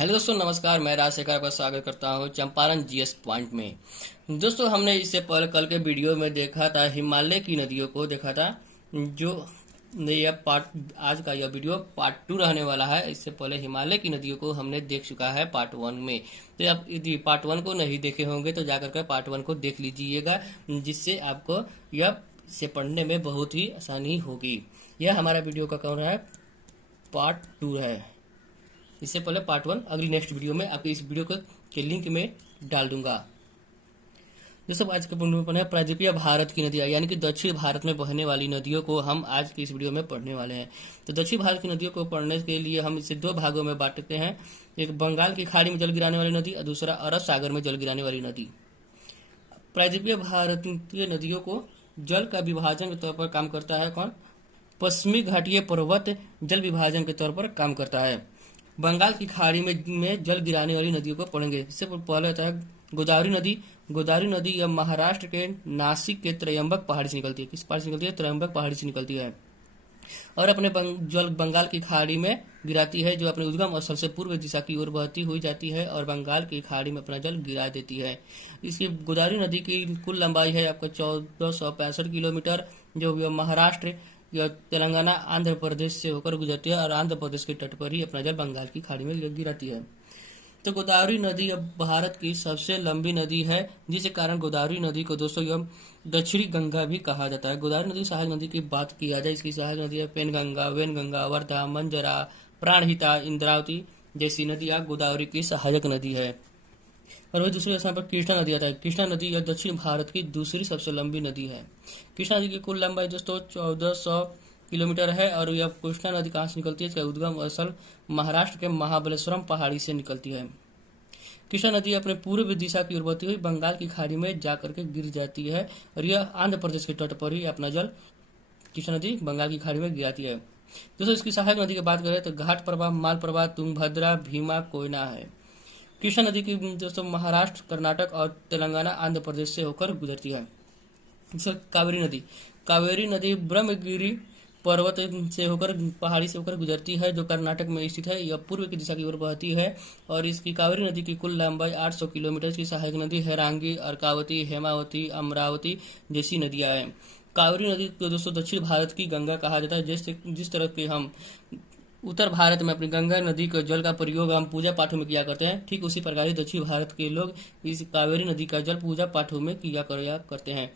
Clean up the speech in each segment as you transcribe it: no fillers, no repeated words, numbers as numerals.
Hello दोस्तों, नमस्कार। मैं राजशेखर आपका स्वागत करता हूं चंपारण जीएस पॉइंट में। दोस्तों, हमने इससे पहले कल के वीडियो में देखा था, हिमालय की नदियों को देखा था। जो यह पार्ट आज का यह वीडियो पार्ट 2 रहने वाला है। इससे पहले हिमालय की नदियों को हमने देख चुका है पार्ट 1 में। तो अब यदि पार्ट 1 को नहीं देखे होंगे तो जाकर के पार्ट 1 को देख लीजिएगा, जिससे आपको यह से पढ़ने में बहुत ही आसानी होगी। यह हमारा वीडियो का कौन है, पार्ट 2 है। इससे पहले पार्ट 1 अगली नेक्स्ट वीडियो में आपके इस वीडियो के लिंक में डाल दूंगा। दोस्तों, आज के वीडियो में प्रायद्वीपीय भारत की नदियां यानी कि दक्षिण भारत में बहने वाली नदियों को हम आज की इस वीडियो में पढ़ने वाले हैं। तो दक्षिण भारत की नदियों को पढ़ने के लिए हम इसे दो भागों में बांटते हैं। एक बंगाल की खाड़ी में जल गिराने वाली नदी और दूसरा अरब सागर में जल गिराने वाली नदी। प्रायद्वीपीय भारतीय नदियों को जल का विभाजन के तौर पर काम करता है कौन? पश्चिमी घाटीय पर्वत जल विभाजन के तौर पर काम करता है। बंगाल की खाड़ी में जल गिराने वाली नदियों को पढ़ेंगे। इससे पहले आता है गोदावरी नदी। गोदावरी नदी यह महाराष्ट्र के नासिक के त्रयंबक पहाड़ी से निकलती है। किस पहाड़ी से निकलती है? त्रयंबक पहाड़ी से निकलती है और अपने जल बंगाल की खाड़ी में गिराती है, जो अपने उद्गम स्थल से पूर्व दिशा की ओर बहती हुई जाती है और बंगाल की खाड़ी में अपना जल गिरा देती है। इसकी गोदावरी नदी की कुल लंबाई है आपका 1465 किलोमीटर, जो महाराष्ट्र या तेलंगाना आंध्र प्रदेश से होकर गुजरती है और आंध्र प्रदेश के तट पर ही अपना जल बंगाल की खाड़ी में गिराती है। तो गोदावरी नदी अब भारत की सबसे लंबी नदी है, जिस कारण गोदावरी नदी को दोस्तों यह दक्षिणी गंगा भी कहा जाता है। गोदावरी नदी सहायक नदी की बात किया जाए, इसकी सहायक नदी है पेनगंगा, वेनगंगा, वर्धा, मंजरा, प्राणहिता, इंद्रावती जैसी नदियां गोदावरी की सहायक नदी है। और वही दूसरे स्थान पर कृष्णा नदी आता है। कृष्णा नदी यह दक्षिण भारत की दूसरी सबसे लंबी नदी है। कृष्णा नदी की कुल लंबाई दोस्तों 1400 किलोमीटर है और यह कृष्णा नदी कहाँ से निकलती है? इसका उद्गम स्थल महाराष्ट्र के महाबलेश्वरम पहाड़ी से निकलती है। कृष्णा नदी अपने पूर्व दिशा की ओर बहती हुई बंगाल की खाड़ी में जाकर के गिर जाती है और यह आंध्र प्रदेश के तट पर ही अपना जल कृष्णा नदी बंगाल की खाड़ी में गिराती है। दोस्तों, इसकी सहायक नदी की बात करें तो घाट प्रवाह, माल प्रवाह, तुंगभद्रा, भीमा, कोयना है। कृष्णा नदी की दोस्तों महाराष्ट्र, कर्नाटक और तेलंगाना, आंध्र प्रदेश से होकर गुजरती है। कावेरी नदी। कावेरी नदी ब्रह्मगिरी पर्वत से होकर पहाड़ी से होकर गुजरती है, जो कर्नाटक में स्थित है। यह पूर्व की दिशा की ओर बहती है और इसकी कावेरी नदी की कुल लंबाई 800 किलोमीटर की सहायक नदी हैरांगी, अर्कावती, हेमावती, अमरावती जैसी नदियां हैं। कावेरी नदी को दोस्तों दक्षिण भारत की गंगा कहा जाता है। जैसे जिस तरह के हम उत्तर भारत में अपनी गंगा नदी के जल का प्रयोग हम पूजा पाठों में किया करते हैं, ठीक उसी प्रकार दक्षिण भारत के लोग इस कावेरी नदी का जल पूजा पाठों में करते हैं।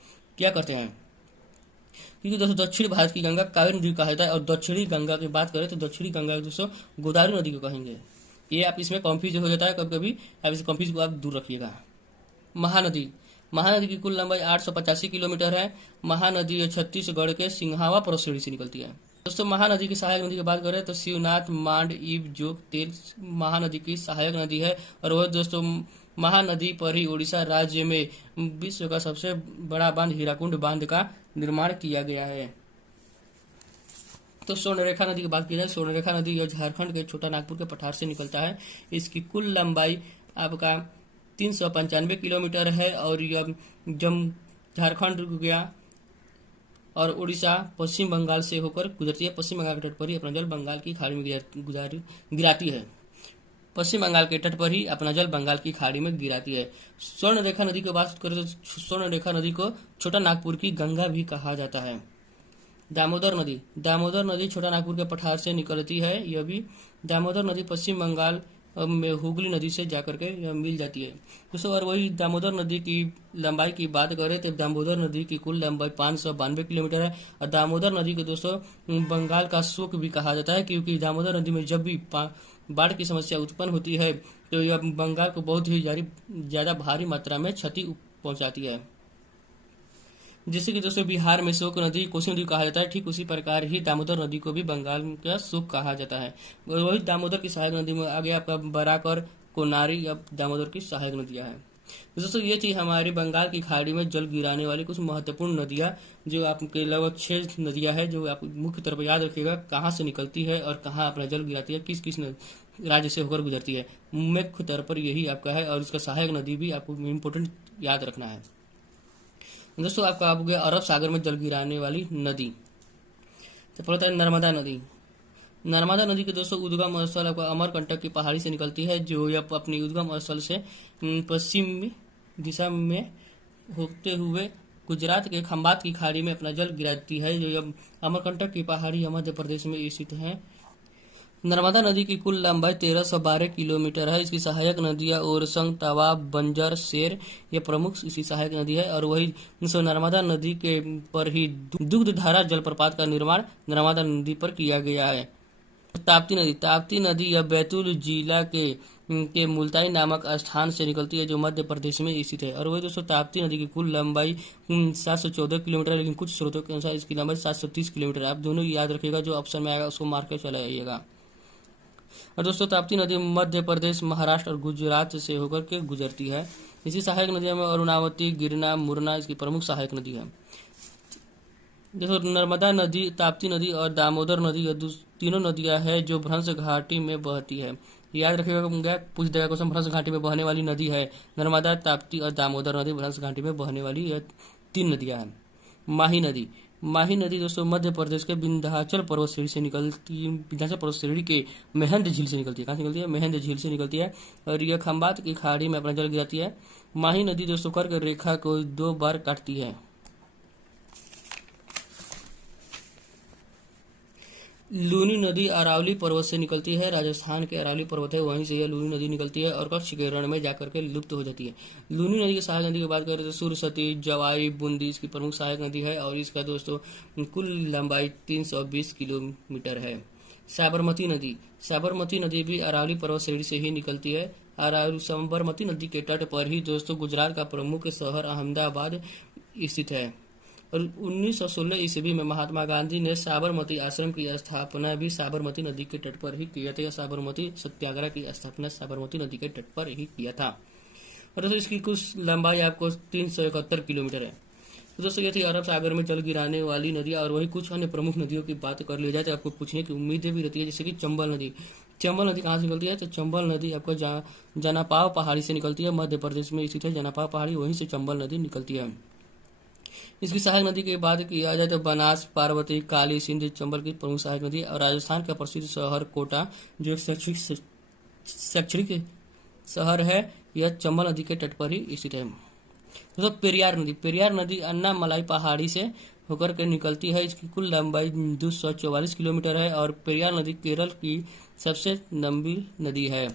क्योंकि दोस्तों दक्षिण भारत की गंगा कावेरी नदी कहा जाता है और दक्षिणी गंगा की बात करें तो दक्षिणी गंगा दोस्तों गोदावरी नदी को कहेंगे। ये आप इसमें कंफ्यूज हो जाता है कभी कभी, आप इस कंफ्यूज को आप दूर रखिएगा। महानदी। महानदी की कुल लंबाई 885 किलोमीटर है। महानदी छत्तीसगढ़ के सिंहावा पर्वतश्रेणी से निकलती है। दोस्तों, महानदी की सहायक नदी की बात करें तो शिवनाथ, मांड, ईब, जोग, तेल महानदी की सहायक नदी है और वह दोस्तों महानदी पर ही उड़ीसा राज्य में विश्व का सबसे बड़ा बांध हीराकुंड बांध का निर्माण किया गया है। तो स्वर्णरेखा नदी की बात की जाए, स्वर्णरेखा नदी यह झारखंड के छोटा नागपुर के पठार से निकलता है। इसकी कुल लंबाई आपका 395 किलोमीटर है और यह झारखंड गया और उड़ीसा, पश्चिम बंगाल से होकर गुजरती है। पश्चिम बंगाल के तट पर ही अपना जल बंगाल की खाड़ी में गिराती है। पश्चिम बंगाल के तट पर ही अपना जल बंगाल की खाड़ी में गिराती है। स्वर्णरेखा नदी की बात करें तो स्वर्णरेखा नदी को छोटा नागपुर की गंगा भी कहा जाता है। दामोदर नदी। दामोदर नदी छोटा नागपुर के पठार से निकलती है। यह भी दामोदर नदी पश्चिम बंगाल में हुगली नदी से जाकर के यह मिल जाती है दोस्तों। और वही दामोदर नदी की लंबाई की बात करें तो दामोदर नदी की कुल लंबाई 592 किलोमीटर है और दामोदर नदी को दोस्तों बंगाल का शोक भी कहा जाता है, क्योंकि दामोदर नदी में जब भी बाढ़ की समस्या उत्पन्न होती है तो यह बंगाल को बहुत ही ज्यादा भारी मात्रा में क्षति पहुंचाती है। जैसे कि दोस्तों बिहार में शोक नदी कोसी नदी कहा जाता है, ठीक उसी प्रकार ही दामोदर नदी को भी बंगाल का शोक कहा जाता है। वही दामोदर की सहायक नदी में आगे आपका बराक और कोनारी अब दामोदर की सहायक नदियां हैं। दोस्तों, ये थी हमारी बंगाल की खाड़ी में जल गिराने वाली कुछ महत्वपूर्ण नदियां, जो आपके लगभग 6 नदियां हैं, जो आप मुख्य तौर पर याद रखिएगा कहाँ से निकलती है और कहाँ अपना जल गिराती है, किस किस राज्य से होकर गुजरती है। मुख्य तौर पर यही आपका है और इसका सहायक नदी भी आपको इम्पोर्टेंट याद रखना है। दोस्तों, आपका हो गया अरब सागर में जल गिराने वाली नदी। तो पहले नर्मदा नदी। नर्मदा नदी के दोस्तों उद्गम स्थल आपका अमरकंटक की पहाड़ी से निकलती है, जो यह अपनी उद्गम स्थल से पश्चिमी दिशा में होते हुए गुजरात के खंबात की खाड़ी में अपना जल गिराती है, जो यह अमरकंटक की पहाड़ी मध्य प्रदेश में स्थित है। नर्मदा नदी की कुल लंबाई 1312 किलोमीटर है। इसकी सहायक नदियां ओरसंग, तवा, बंजर, शेर ये प्रमुख इसकी सहायक नदी है। और वही नर्मदा नदी के पर ही दुग्धधारा जलप्रपात का निर्माण नर्मदा नदी पर किया गया है। ताप्ती नदी यह बैतूल जिला के मुल्ताई नामक स्थान से निकलती है, जो मध्य प्रदेश में स्थित है। और वही दोस्तों ताप्ती नदी की कुल लंबाई 714 किलोमीटर है, लेकिन कुछ स्रोतों के अनुसार इसकी लंबाई 730 किलोमीटर है। आप दोनों याद रखिएगा, जो ऑप्शन में आएगा उसको मार्क कर चला जाइएगा। और दोस्तों ताप्ती नदी मध्य प्रदेश, महाराष्ट्र और गुजरात से होकर के गुजरती है। इसी सहायक नदियों में अरुणावती, गिरना, मुरना इसकी प्रमुख सहायक नदी है। देखो नर्मदा नदी, ताप्ती नदी और दामोदर नदी ये तीनों नदियां हैं जो भ्रंश घाटी में बहती है। याद रखिएगा, पूछ देगा क्वेश्चन, भ्रंश घाटी में बहने वाली नदी है नर्मदा, ताप्ती और दामोदर नदी भ्रंश घाटी में बहने वाली यह 3 नदियां हैं। माही नदी दोस्तों मध्य प्रदेश के विंध्याचल पर्वत श्रेणी से निकलती, विंध्याचल पर्वत श्रेणी के मेहंद झील से निकलती है। कहाँ से निकलती है? मेहंद झील से निकलती है और यह खंबात की खाड़ी में अपना जल गिराती है। माही नदी दोस्तों कर्क रेखा को 2 बार काटती है। लूनी नदी अरावली पर्वत से निकलती है। राजस्थान के अरावली पर्वत है, वहीं से यह लूनी नदी निकलती है और कच्छ के रण में जाकर के लुप्त हो जाती है। लूनी नदी की सहायक नदी की बात करें तो सुरसती, जवाई, बूंदी इसकी प्रमुख सहायक नदी है और इसका दोस्तों कुल लंबाई 320 किलोमीटर है। साबरमती नदी भी अरावली पर्वत श्रेणी से ही निकलती है। साबरमती नदी के तट पर ही दोस्तों गुजरात का प्रमुख शहर अहमदाबाद स्थित है। और 1916 ईस्वी में महात्मा गांधी ने साबरमती आश्रम की स्थापना भी साबरमती नदी के तट पर ही किया था। साबरमती सत्याग्रह की स्थापना साबरमती नदी के तट पर ही किया था। और दोस्तों इसकी कुछ लंबाई आपको 371 किलोमीटर है। तो दोस्तों ये थी अरब सागर में जल गिराने वाली नदियां। और वही कुछ अन्य प्रमुख नदियों की बात कर ली जाए तो आपको पूछने की उम्मीदें भी रहती है, जैसे कि चंबल नदी कहाँ से निकलती है? तो चंबल नदी आपको जनापाव पहाड़ी से निकलती है, मध्य प्रदेश में स्थित है जनापाव पहाड़ी, वहीं से चंबल नदी निकलती है। इसकी सहायक नदी की बात किया जाए तो बनास, पार्वती, काली, सिंध चंबल की प्रमुख सहायक नदी है। और राजस्थान का प्रसिद्ध शहर कोटा जो एक शैक्षणिक शहर है, यह चंबल नदी के तट पर ही स्थित है। तो पेरियार नदी अन्नामलाई पहाड़ी से होकर के निकलती है। इसकी कुल लंबाई 244 किलोमीटर है और पेरियार नदी केरल की सबसे लंबी नदी है।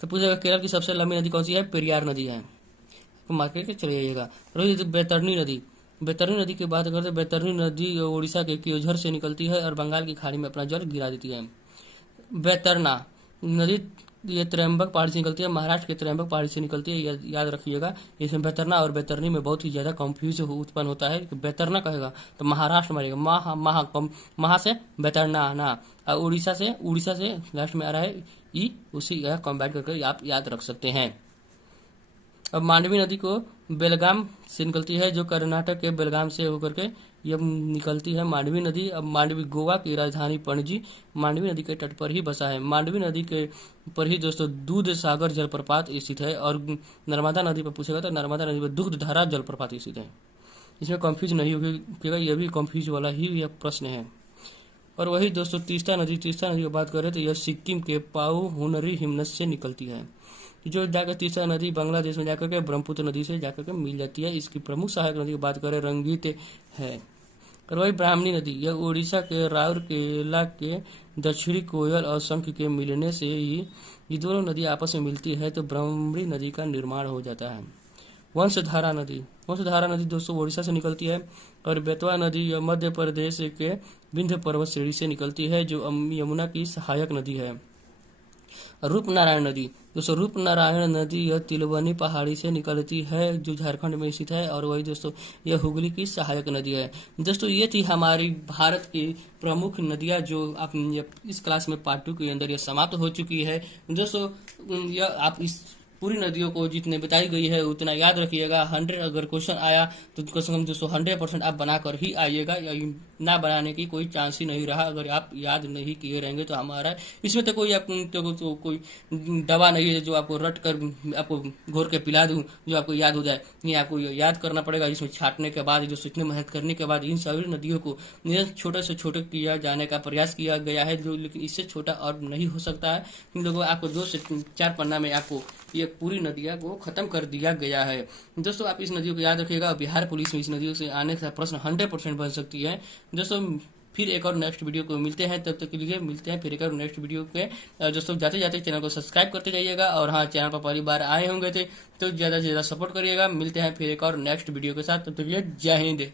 तो पूछेगा केरल की सबसे लंबी नदी कौन सी है? पेरियार नदी है, मार्केट के चले जाइएगा। बैतरनी नदी की बात करते हैं। बैतरनी नदी उड़ीसा के केओझर से निकलती है और बंगाल की खाड़ी में अपना जल गिरा देती है। बैतरना नदी ये त्र्यंबक पहाड़ी से निकलती है, महाराष्ट्र के त्र्यंबक पहाड़ी से निकलती है, याद रखिएगा। इसमें बैतरना और बैतरनी में बहुत ही ज्यादा कंफ्यूज उत्पन्न होता है। बैतरना कहेगा तो महाराष्ट्र में रहेगा, महा से बैतरना ना, और उड़ीसा से लास्ट में आ रहा है ई, उसी कॉम्बाइट करके आप याद रख सकते हैं। अब मांडवी नदी को बेलगाम से निकलती है, जो कर्नाटक के बेलगाम से होकर के यह निकलती है मांडवी नदी। अब मांडवी गोवा की राजधानी पणजी मांडवी नदी के तट पर ही बसा है। मांडवी नदी के पर ही दोस्तों दूध सागर जलप्रपात स्थित है। और नर्मदा नदी पर पूछेगा तो नर्मदा नदी पर दुग्धधारा जलप्रपात स्थित है। इसमें कंफ्यूज नहीं होगा, यह भी कंफ्यूज वाला ही यह प्रश्न है। और वही दोस्तों तीस्ता नदी की बात करें तो यह सिक्किम के पाऊ हुनरी हिमनद से निकलती है, जो जाकर तीस्ता नदी बांग्लादेश में जाकर के ब्रह्मपुत्र नदी से जाकर के मिल जाती है। इसकी प्रमुख सहायक नदी की बात करें रंगीत है। और वही ब्राह्मणी नदी यह उड़ीसा के राउरकेला के दक्षिणी कोयल और शंख के मिलने से ही ये दोनों नदी आपस में मिलती है तो ब्राह्मणी नदी का निर्माण हो जाता है। वंशधारा नदी दोस्तों उड़ीसा से निकलती है। और बेतवा नदी यह मध्य प्रदेश के विंध्य पर्वत श्रेणी से निकलती है, जो यमुना की सहायक नदी है। रूपनारायण नदी यह तिलवनी पहाड़ी से निकलती है, जो झारखंड में स्थित है। और वही दोस्तों यह हुगली की सहायक नदी है। दोस्तों ये थी हमारी भारत की प्रमुख नदियां, जो आप इस क्लास में पार्ट 2 के अंदर यह समाप्त हो चुकी है। दोस्तों यह आप इस पूरी नदियों को जितने बताई गई है उतना याद रखिएगा। 100 अगर क्वेश्चन आया तो कम से कम दोस्तों 100% आप बनाकर ही आइएगा, ना बनाने की कोई चांस ही नहीं रहा। अगर आप याद नहीं किए रहेंगे तो हमारा इसमें तो कोई तो कोई दवा नहीं है जो आपको रट कर आपको घोर के पिला दूं जो आपको याद हो जाए। ये आपको याद करना पड़ेगा, इसमें छाटने के बाद जो इतनी मेहनत करने के बाद इन सभी नदियों को छोटे से छोटे किया जाने का प्रयास किया गया है, जो लेकिन इससे छोटा और नहीं हो सकता है। इन लोगों आपको 2 से 4 पन्ना में आपको ये पूरी नदियां को खत्म कर दिया गया है। दोस्तों आप इस नदियों को याद रखिएगा। बिहार पुलिस में इस नदियों से आने का प्रश्न 100% बन सकती है। दोस्तों फिर एक और नेक्स्ट वीडियो को मिलते हैं, तब तक के लिए मिलते हैं फिर एक और नेक्स्ट वीडियो के। दोस्तों जाते जाते चैनल को सब्सक्राइब करते जाइएगा, और हाँ चैनल पर पहली बार आए होंगे थे तो ज़्यादा से ज़्यादा सपोर्ट करिएगा। मिलते हैं फिर एक और नेक्स्ट वीडियो के साथ, तब तक के लिए जय हिंद।